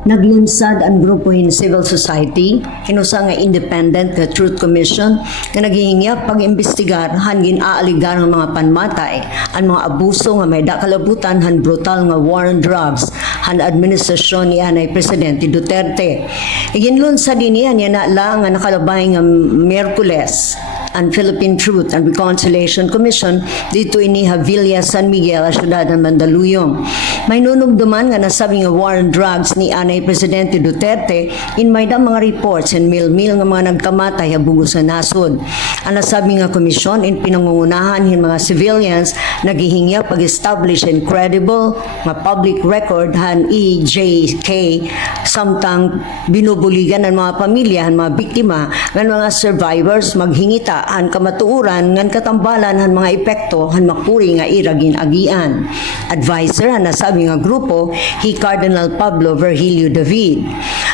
Naglunsad ang grupo in civil society, hinusa nga independent nga Truth Commission nga naghihingya pag-imbestigar hangin aaligar ng mga panmatay, ang mga abuso nga may dakalabutan han brutal nga war on drugs han administrasyon ni Anay Presidente Duterte. Iginlunsad din niya na lang nga nakalabay nga Miyerkules ang Philippine Truth and Reconciliation Commission dito ini Havilla, San Miguel, siyudad ng Mandaluyong. May nunumduman nga nasabi nga war on drugs ni Anay Presidente Duterte in may da mga reports and mil-mil nga mga nagkamatay habugo sa nasod. Ang nasabi nga komisyon in pinangungunahan hin mga civilians naghihingya pag-establish and credible nga public record han EJK samtang binubuligan ng mga pamilya han mga biktima ng mga survivors maghingita han kamatuuran ngan katambalan han mga epekto han makuri nga iragin agian. Advisor han nasabi nga grupo hi Cardinal Pablo Virgilio David.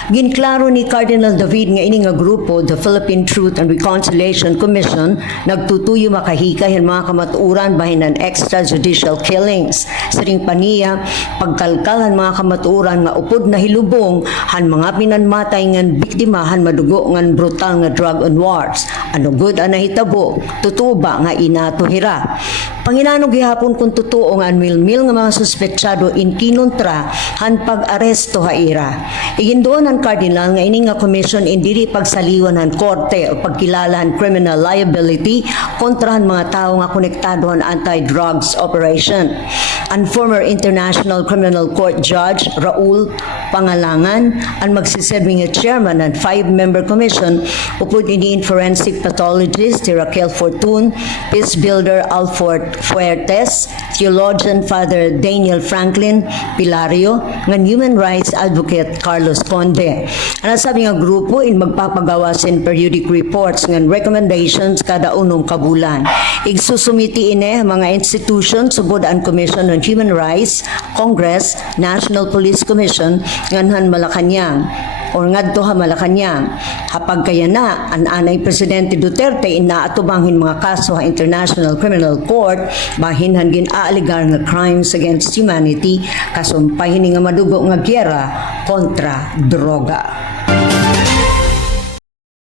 Ginklaro ni Cardinal David nga ini nga grupo, the Philippine Truth and Reconciliation Commission, nagtutuyo makahikay ang mga kamatuuran bahin ng extrajudicial killings. Sa ring paniya, pagkalkal ang mga kamatuuran nga upod na hilubong han mga pinanmatay ngan biktima han madugo ngan brutal nga drug and wars. Ano good ang nahitabo, totoo ba nga inatuhira? Panginanog gihapon kung totoo nga mil-mil nga mga suspetsado in kinontra han pag-aresto haira. Igindoon ang Cardinal nga ini nga commission indiri pagsaliwan han korte o pagkilala han criminal liability kontra han mga tao nga konektado han anti-drugs operation. Ang former International Criminal Court Judge Raul Pangalangan ang magsiserving nga chairman ng 5-member commission upod ini forensic pathologist si Raquel Fortun, peace builder Alford Fuertes, theologian Father Daniel Franklin Pilario, ng human rights advocate Carlos Conde. Ang sabi nga grupo in magpapagawas in periodic reports ng recommendations kada unong kabulan. Igsusumiti ine mga institutions subod ang Commission on Human Rights, Congress, National Police Commission, nganhan Malacanang or ngadto ha Malacanang. Hapag kaya na ang Anay Presidente Duterte inaatubanghin mga kaso ha International Criminal Court bahin han ginaaligar nga crimes against humanity kasumpahin nga madugo nga gyera kontra droga.